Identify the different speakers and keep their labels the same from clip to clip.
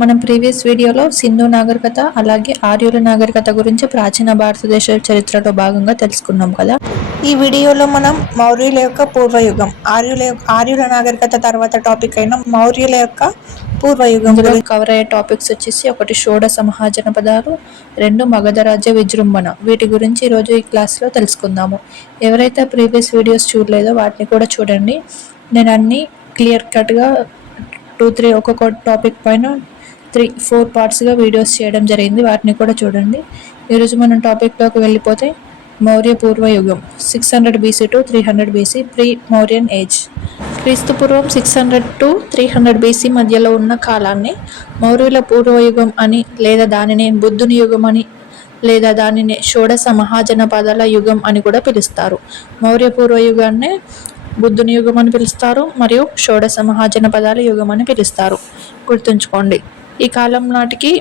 Speaker 1: మనం ప్రీవియస్ వీడియోలో సింధు నాగరికత అలాగే ఆర్యుల నాగరికత గురించి ప్రాచీన భారతదేశ చరిత్రలో భాగంగా తెలుసుకున్నాం కదా.
Speaker 2: ఈ వీడియోలో మనం మౌర్యుల యొక్క పూర్వయుగం ఆర్యుల ఆర్యుల నాగరికత తర్వాత టాపిక్ అయిన మౌర్యుల యొక్క పూర్వయుగం
Speaker 1: కవర్ అయ్యే టాపిక్స్ వచ్చేసి ఒకటి షోడశ మహాజన పదాలు రెండు మగధ రాజ్య విజృంభణ. వీటి గురించి ఈరోజు ఈ క్లాస్లో తెలుసుకుందాము. ఎవరైతే ప్రీవియస్ వీడియోస్ చూడలేదో వాటిని కూడా చూడండి. నేను అన్ని క్లియర్ కట్గా టూ త్రీ ఒక్కొక్క టాపిక్ పైన త్రీ ఫోర్ పార్ట్స్గా వీడియోస్ చేయడం జరిగింది. వాటిని కూడా చూడండి. ఈరోజు మనం టాపిక్లోకి వెళ్ళిపోతే Maurya పూర్వయుగం six hundred BC to three hundred BC pre Mauryan age క్రీస్తు పూర్వం six hundred to three hundred BC మధ్యలో ఉన్న కాలాన్ని మౌర్యుల పూర్వయుగం అని లేదా దానిని బుద్ధుని యుగం అని లేదా దానిని షోడశ మహాజనపదాల యుగం అని కూడా పిలుస్తారు. మౌర్య పూర్వయుగాన్నే బుద్ధుని యుగం అని పిలుస్తారు మరియు షోడశ మహాజనపదాల యుగం అని పిలుస్తారు. గుర్తుంచుకోండి. ఈ కాలం నాటికి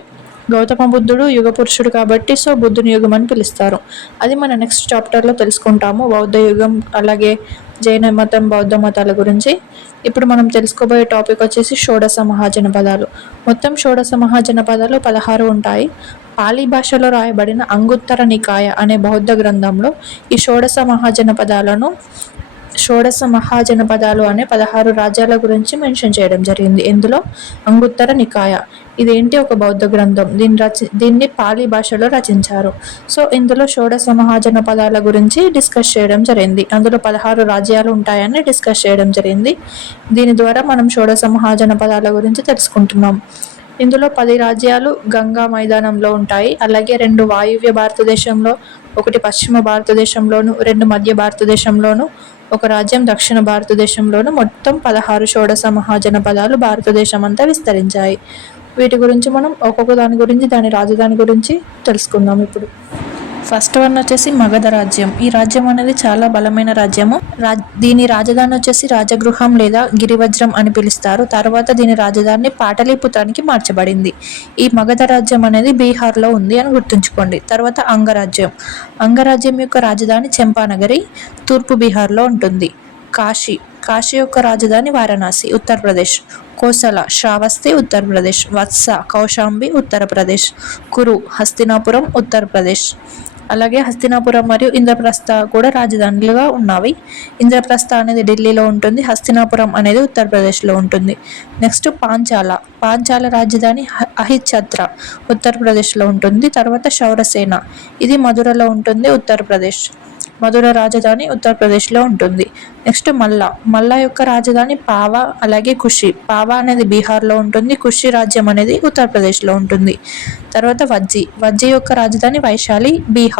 Speaker 1: గౌతమ బుద్ధుడు యుగ పురుషుడు కాబట్టి సో బుద్ధుని యుగం అని పిలుస్తారు. అది మన నెక్స్ట్ చాప్టర్లో తెలుసుకుంటాము. బౌద్ధ యుగం అలాగే జైన మతం బౌద్ధ మతాల గురించి. ఇప్పుడు మనం తెలుసుకోబోయే టాపిక్ వచ్చేసి షోడశ మహాజన పదాలు. మొత్తం షోడశ మహాజన పదాలు పదహారు ఉంటాయి. పాలీ భాషలో రాయబడిన అంగుత్తర నికాయ అనే బౌద్ధ గ్రంథంలో ఈ షోడశ మహాజన పదాలను షోడశ మహాజనపదాలు అనే పదహారు రాజ్యాల గురించి మెన్షన్ చేయడం జరిగింది. ఇందులో అంగుత్తర నికాయ ఇదేంటి ఒక బౌద్ధ గ్రంథం? దీన్ని రచి దీన్ని పాలీ భాషలో రచించారు. సో ఇందులో షోడశ మహాజన పదాల గురించి డిస్కస్ చేయడం జరిగింది. అందులో పదహారు రాజ్యాలు ఉంటాయని డిస్కస్ చేయడం జరిగింది. దీని ద్వారా మనం షోడశ మహాజన పదాల గురించి తెలుసుకుంటున్నాం. ఇందులో పది రాజ్యాలు గంగా మైదానంలో ఉంటాయి. అలాగే రెండు వాయువ్య భారతదేశంలో ఒకటి పశ్చిమ భారతదేశంలోను రెండు మధ్య భారతదేశంలోను ఒక రాజ్యం దక్షిణ భారతదేశంలోను మొత్తం పదహారు షోడశ మహాజన పదాలు భారతదేశం అంతా విస్తరించాయి. వీటి గురించి మనం ఒక్కొక్క దాని గురించి దాని రాజధాని గురించి తెలుసుకుందాం ఇప్పుడు. ఫస్ట్ వన్ వచ్చేసి మగధ రాజ్యం. ఈ రాజ్యం అనేది చాలా బలమైన రాజ్యము. రా- దీని రాజధాని వచ్చేసి రాజగృహం లేదా గిరివజ్రం అని పిలుస్తారు. తర్వాత దీని రాజధాని పాటలీపుత్రానికి మార్చబడింది. ఈ మగధ రాజ్యం అనేది బీహార్లో ఉంది అని గుర్తుంచుకోండి. తర్వాత అంగరాజ్యం. అంగరాజ్యం యొక్క రాజధాని చంపానగరి తూర్పు బీహార్లో ఉంటుంది. కాశీ. కాశీ యొక్క రాజధాని వారణాసి ఉత్తరప్రదేశ్. కోసల శ్రావస్తి ఉత్తరప్రదేశ్ వత్స కౌశాంబి ఉత్తరప్రదేశ్ కురు హస్తినాపురం ఉత్తరప్రదేశ్. అలాగే హస్తినాపురం మరియు ఇంద్రప్రస్థ కూడా రాజధానులుగా ఉన్నవి. ఇంద్రప్రస్థ అనేది ఢిల్లీలో ఉంటుంది హస్తినాపురం అనేది ఉత్తరప్రదేశ్లో ఉంటుంది. నెక్స్ట్ పాంచాల. పాంచాల రాజధాని హ- అహిఛత్ర ఉత్తరప్రదేశ్లో ఉంటుంది తర్వాత శౌరసేన. ఇది మధురలో ఉంటుంది ఉత్తరప్రదేశ్. మధుర రాజధాని ఉత్తరప్రదేశ్లో ఉంటుంది. నెక్స్ట్ మల్లా. మల్లా యొక్క రాజధాని పావా అలాగే కుషి. పావా అనేది బీహార్లో ఉంటుంది కుషి రాజ్యం అనేది ఉత్తరప్రదేశ్లో ఉంటుంది. తర్వాత వజ్జి. వజ్జి యొక్క రాజధాని వైశాలి బీహార్.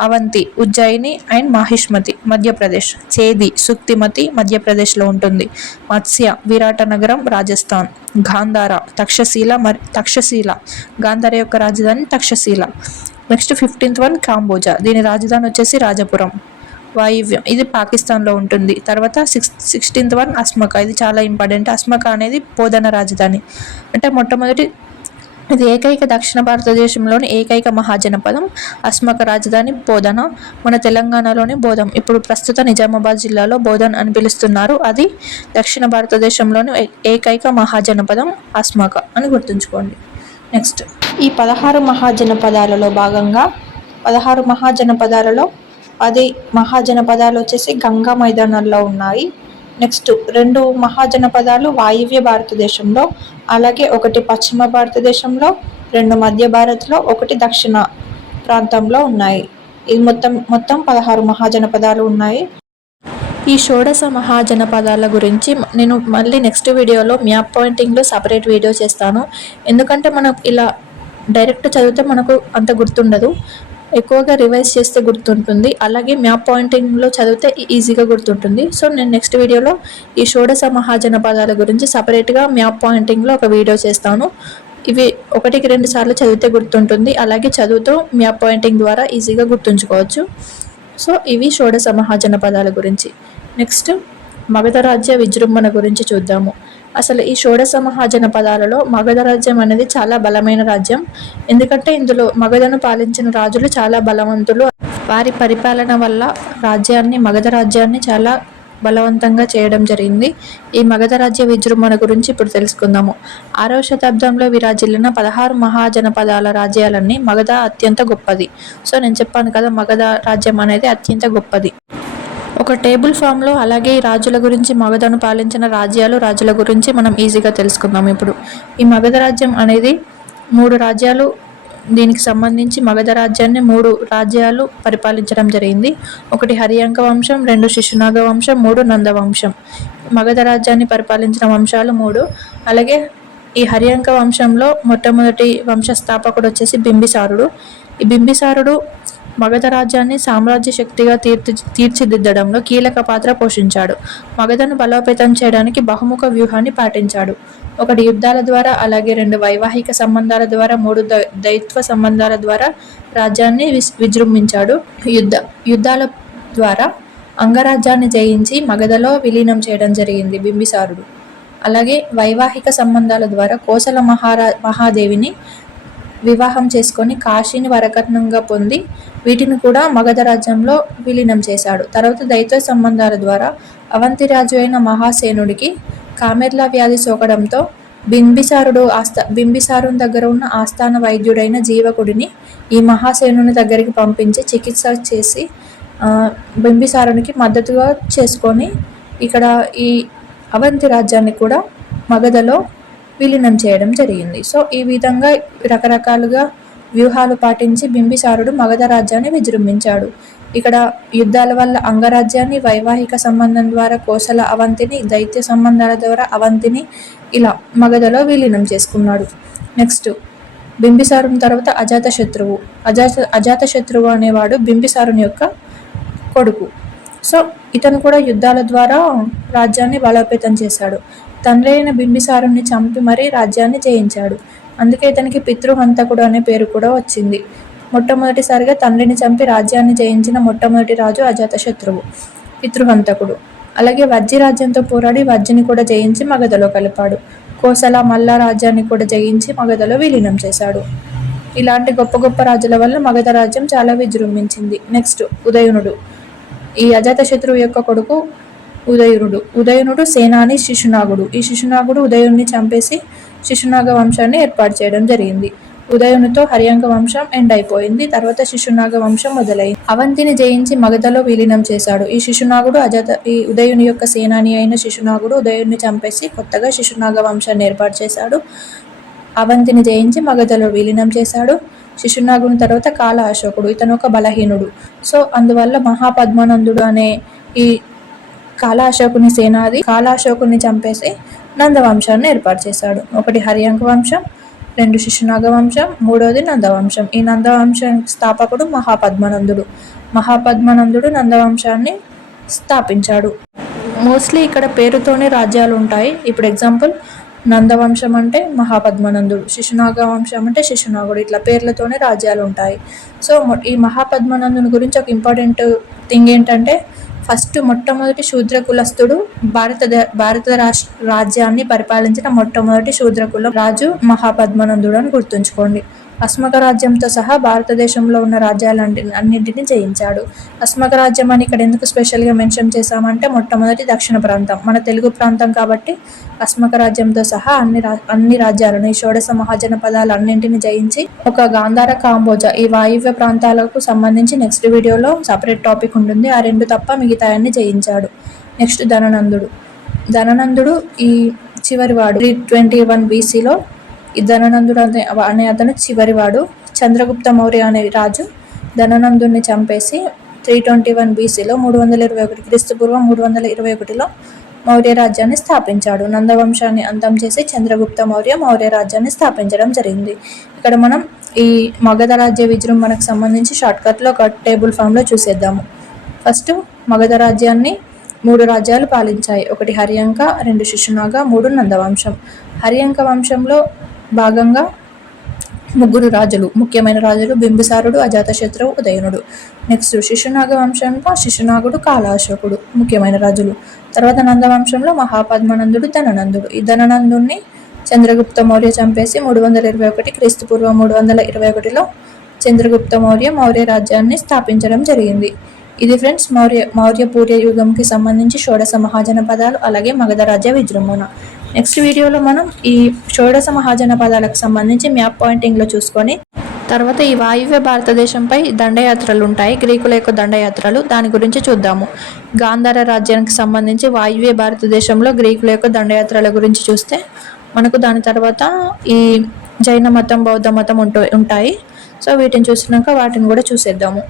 Speaker 1: అవంతి ఉజ్జయిని అండ్ మాహిష్మతి మధ్యప్రదేశ్ చేది సుక్తిమతి మధ్యప్రదేశ్లో ఉంటుంది. మత్స్య విరాటనగరం రాజస్థాన్. గాంధార తక్షశీల మరి తక్షశీల. గాంధార యొక్క రాజధాని Takshashila. Next fifteenth one Kamboja. దీని రాజధాని వచ్చేసి రాజపురం. వాయువ్యం. ఇది పాకిస్తాన్లో ఉంటుంది. తర్వాత సిక్స్ సిక్స్టీన్త్ వన్ అస్మక. ఇది చాలా ఇంపార్టెంట్. అస్మక అనేది బోధన రాజధాని. అంటే మొట్టమొదటి ఇది ఏకైక దక్షిణ భారతదేశంలోని ఏకైక మహాజనపదం అస్మక రాజధాని బోధన. మన తెలంగాణలోని బోధం. ఇప్పుడు ప్రస్తుత నిజామాబాద్ జిల్లాలో బోధన్ అని పిలుస్తున్నారు. అది దక్షిణ భారతదేశంలోని ఏ- ఏకైక మహాజనపదం అస్మక అని గుర్తుంచుకోండి. నెక్స్ట్.
Speaker 2: ఈ పదహారు మహాజనపదాలలో భాగంగా పదహారు మహాజనపదాలలో పది మహాజనపదాలు వచ్చేసి గంగా మైదానాల్లో ఉన్నాయి. నెక్స్ట్ రెండు మహాజనపదాలు వాయువ్య భారతదేశంలో అలాగే ఒకటి పశ్చిమ భారతదేశంలో రెండు మధ్య భారత్లో ఒకటి దక్షిణ ప్రాంతంలో ఉన్నాయి. ఇది మొత్తం మొత్తం పదహారు మహాజనపదాలు ఉన్నాయి.
Speaker 1: ఈ షోడశ మహాజనపదాల గురించి నేను మళ్ళీ నెక్స్ట్ వీడియోలో మ్యాప్ పాయింటింగ్లో సపరేట్ వీడియో చేస్తాను. ఎందుకంటే మనం ఇలా డైరెక్ట్ చదివితే మనకు అంత గుర్తుండదు. ఎక్కువగా రివైజ్ చేస్తే గుర్తుంటుంది. అలాగే మ్యాప్ పాయింటింగ్లో చదివితే ఈజీగా గుర్తుంటుంది. సో నేను నెక్స్ట్ వీడియోలో ఈ షోడశ మహాజనపదాల గురించి సపరేట్గా మ్యాప్ పాయింటింగ్లో ఒక వీడియో చేస్తాను. ఇవి ఒకటికి రెండు సార్లు చదివితే గుర్తుంటుంది. అలాగే చదువుతూ మ్యాప్ పాయింటింగ్ ద్వారా ఈజీగా గుర్తుంచుకోవచ్చు. సో ఇవి షోడశ మహాజనపదాల గురించి. నెక్స్ట్ మగధ రాజ్య విజృంభణ గురించి చూద్దాము. అసలు ఈ షోడశ మహాజనపదాలలో మగధ రాజ్యం అనేది చాలా బలమైన రాజ్యం. ఎందుకంటే ఇందులో మగధను పాలించిన రాజులు చాలా బలవంతులు. వారి పరిపాలన వల్ల రాజ్యాన్ని మగధ రాజ్యాన్ని చాలా బలవంతంగా చేయడం జరిగింది. ఈ మగధ రాజ్య విజృంభణ గురించి ఇప్పుడు తెలుసుకుందాము. ఆరవ శతాబ్దంలో విరాజిల్లిన పదహారు మహాజనపదాల రాజ్యాలన్నీ మగధ అత్యంత గొప్పది. సో నేను చెప్పాను కదా మగధ రాజ్యం అనేది అత్యంత గొప్పది. ఒక టేబుల్ ఫామ్లో అలాగే ఈ రాజుల గురించి మగధను పాలించిన రాజ్యాలు రాజుల గురించి మనం ఈజీగా తెలుసుకుందాం ఇప్పుడు. ఈ మగధ రాజ్యం అనేది మూడు రాజ్యాలు దీనికి సంబంధించి మగధ రాజ్యాన్ని మూడు రాజ్యాలు పరిపాలించడం జరిగింది. ఒకటి హరియంక వంశం రెండు శిశునాగ వంశం మూడు నంద వంశం. మగధ రాజ్యాన్ని పరిపాలించిన వంశాలు మూడు. అలాగే ఈ హరియంక వంశంలో మొట్టమొదటి వంశస్థాపకుడు వచ్చేసి బింబిసారుడు. ఈ బింబిసారుడు మగధ రాజ్యాన్ని సామ్రాజ్య శక్తిగా తీర్చి తీర్చిదిద్దడంలో కీలక పాత్ర పోషించాడు. మగధను బలోపేతం చేయడానికి బహుముఖ వ్యూహాన్ని పాటించాడు. ఒకటి యుద్ధాల ద్వారా అలాగే రెండు వైవాహిక సంబంధాల ద్వారా మూడు దైత్వ సంబంధాల ద్వారా రాజ్యాన్ని విస్ విజృంభించాడు. యుద్ధ యుద్ధాల ద్వారా అంగరాజ్యాన్ని జయించి మగధలో విలీనం చేయడం జరిగింది బింబిసారుడు. అలాగే వైవాహిక సంబంధాల ద్వారా కోసల మహారా మహాదేవిని వివాహం చేసుకొని కాశీని వరకట్నంగా పొంది వీటిని కూడా మగధ రాజ్యంలో విలీనం చేశాడు. తర్వాత దైత్య సంబంధాల ద్వారా అవంతి రాజు అయిన మహాసేనుడికి కామెర్లా వ్యాధి సోకడంతో బింబిసారుడు ఆస్థా బింబిసారుని దగ్గర ఉన్న ఆస్థాన వైద్యుడైన జీవకుడిని ఈ మహాసేనుని దగ్గరికి పంపించి చికిత్స చేసి బింబిసారునికి మద్దతుగా చేసుకొని ఇక్కడ ఈ అవంతి రాజ్యాన్ని కూడా మగధలో విలీనం చేయడం జరిగింది. సో ఈ విధంగా రకరకాలుగా వ్యూహాలు పాటించి బింబిసారుడు మగధ రాజ్యాన్ని విజృంభించాడు. ఇక్కడ యుద్ధాల వల్ల అంగరాజ్యాన్ని వైవాహిక సంబంధం ద్వారా కోసల అవంతిని దైత్య సంబంధాల ద్వారా అవంతిని ఇలా మగధలో విలీనం చేసుకున్నాడు. నెక్స్ట్ బింబిసారుని తర్వాత అజాతశత్రువు అజాత అజాతశత్రువు అనేవాడు బింబిసారుని యొక్క కొడుకు. సో ఇతను కూడా యుద్ధాల ద్వారా రాజ్యాన్ని బలోపేతం చేశాడు. తండ్రి అయిన బింబిసారుని చంపి మరీ రాజ్యాన్ని జయించాడు. అందుకే ఇతనికి పితృహంతకుడు అనే పేరు కూడా వచ్చింది. మొట్టమొదటిసారిగా తండ్రిని చంపి రాజ్యాన్ని జయించిన మొట్టమొదటి రాజు అజాతశత్రువు పితృహంతకుడు. అలాగే వజ్జి రాజ్యంతో పోరాడి వజ్జిని కూడా జయించి మగధలో కలిపాడు. కోసల మల్ల రాజ్యాన్ని కూడా జయించి మగధలో విలీనం చేశాడు. ఇలాంటి గొప్ప గొప్ప రాజుల వల్ల మగధ రాజ్యం చాలా విజృంభించింది. నెక్స్ట్ ఉదయనుడు. ఈ అజాతశత్రువు యొక్క కొడుకు ఉదయనుడు ఉదయనుడు సేనాని శిశునాగుడు. ఈ శిశునాగుడు ఉదయుని చంపేసి శిశునాగ వంశాన్ని ఏర్పాటు చేయడం జరిగింది. ఉదయునితో హరియంక వంశం ఎండ్ అయిపోయింది తర్వాత శిశునాగ వంశం మొదలైంది. అవంతిని జయించి మగధలో విలీనం చేశాడు. ఈ శిశునాగుడు అజాత ఈ ఉదయుని యొక్క సేనాని అయిన శిశునాగుడు ఉదయుని చంపేసి కొత్తగా శిశునాగ వంశాన్ని ఏర్పాటు చేశాడు. అవంతిని జయించి మగధలో విలీనం చేశాడు. శిశునాగుని తర్వాత కాల అశోకుడు. ఇతను ఒక బలహీనుడు. సో అందువల్ల మహాపద్మానందుడు అనే ఈ కాలాశోకుని సేనాది కాలాశోకుని చంపేసి నందవంశాన్ని ఏర్పాటు చేశాడు. ఒకటి హరియంక వంశం రెండు శిశునాగ వంశం మూడోది నందవంశం. ఈ నందవంశం స్థాపకుడు మహాపద్మనందుడు. మహాపద్మనందుడు నందవంశాన్ని స్థాపించాడు. మోస్ట్లీ ఇక్కడ పేరుతోనే రాజ్యాలు ఉంటాయి. ఇప్పుడు ఎగ్జాంపుల్ నందవంశం అంటే మహాపద్మనందుడు శిశునాగ వంశం అంటే శిశునాగుడు. ఇట్లా పేర్లతోనే రాజ్యాలు ఉంటాయి. సో ఈ మహాపద్మనందుని గురించి ఒక ఇంపార్టెంట్ థింగ్ ఏంటంటే ఫస్ట్ మొట్టమొదటి శూద్ర కులస్థుడు భారత భారత రాష్ట్ర రాజ్యాన్ని పరిపాలించిన మొట్టమొదటి శూద్ర కులం రాజు మహాపద్మనందుడు అని గుర్తుంచుకోండి. అస్మక రాజ్యంతో సహా భారతదేశంలో ఉన్న రాజ్యాలంటి అన్నింటినీ జయించాడు. అస్మక రాజ్యం అని ఇక్కడ ఎందుకు స్పెషల్గా మెన్షన్ చేశామంటే మొట్టమొదటి దక్షిణ ప్రాంతం మన తెలుగు ప్రాంతం కాబట్టి అస్మక రాజ్యంతో సహా అన్ని రా అన్ని రాజ్యాలను ఈ షోడశ మహాజనపదాలు అన్నింటిని జయించి ఒక గాంధార కాంబోజా ఈ వాయువ్య ప్రాంతాలకు సంబంధించి నెక్స్ట్ వీడియోలో సపరేట్ టాపిక్ ఉంటుంది. ఆ రెండు తప్ప మిగతా అన్ని జయించాడు. నెక్స్ట్ ధననందుడు. ధననందుడు ఈ చివరివాడు. త్రీ ట్వంటీ వన్ బీసీలో ఈ ధననందుడు అనే అనే అతను చివరివాడు. చంద్రగుప్త మౌర్య అనే రాజు ధననందుడిని చంపేసి త్రీ ట్వంటీ వన్ బీసీలో మూడు వందల ఇరవై ఒకటి క్రీస్తుపూర్వం మూడు వందల ఇరవై ఒకటిలో మౌర్య రాజ్యాన్ని స్థాపించాడు. నందవంశాన్ని అంతం చేసి చంద్రగుప్త మౌర్య మౌర్య రాజ్యాన్ని స్థాపించడం జరిగింది. ఇక్కడ మనం ఈ మగధ రాజ్య విజృంభణకు సంబంధించి షార్ట్కట్లో ఒక టేబుల్ ఫామ్లో చూసేద్దాము. ఫస్ట్ మగధ రాజ్యాన్ని మూడు రాజ్యాలు పాలించాయి. ఒకటి హరియంక రెండు శిశునాగ మూడు నందవంశం. హరియంక వంశంలో భాగంగా ముగ్గురు రాజులు ముఖ్యమైన రాజులు బింబిసారుడు అజాతశత్రువు ఉదయనుడు. నెక్స్ట్ శిశునాగ వంశంలో శిశునాగుడు కాలాశోకుడు ముఖ్యమైన రాజులు. తర్వాత నందవంశంలో మహాపద్మనందుడు ధననందుడు. ఈ ధననందుని చంద్రగుప్త మౌర్య చంపేసి మూడు వందల ఇరవై ఒకటి క్రీస్తుపూర్వం మూడు వందల ఇరవై ఒకటిలో చంద్రగుప్త మౌర్య మౌర్య రాజ్యాన్ని స్థాపించడం జరిగింది. ఇది ఫ్రెండ్స్ మౌర్య మౌర్య పూర్య యుగంకి సంబంధించి షోడశ మహాజనపదాలు అలాగే మగధ రాజ్య విజృంభణ. నెక్స్ట్ వీడియోలో మనం ఈ షోడశ మహాజనపదాలకు సంబంధించి మ్యాప్ పాయింటింగ్లో చూసుకొని తర్వాత ఈ వాయువ్య భారతదేశంపై దండయాత్రలు ఉంటాయి గ్రీకుల యొక్క దండయాత్రలు. దాని గురించి చూద్దాము. గాంధార రాజ్యానికి సంబంధించి వాయువ్య భారతదేశంలో గ్రీకుల యొక్క దండయాత్రల గురించి చూస్తే మనకు దాని తర్వాత ఈ జైన మతం బౌద్ధ మతం ఉంటూ ఉంటాయి. సో వీటిని చూసినాక వాటిని కూడా చూసేద్దాము.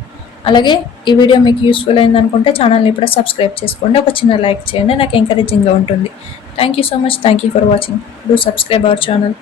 Speaker 1: అలాగే ఈ వీడియో మీకు యూస్ఫుల్ అయింది అనుకుంటే ఛానల్ని ఇప్పుడు సబ్స్క్రైబ్ చేసుకోండి. ఒక చిన్న లైక్ చేయండి. నాకు ఎంకరేజింగ్గా ఉంటుంది. Thank you so much thank you for watching do subscribe our channel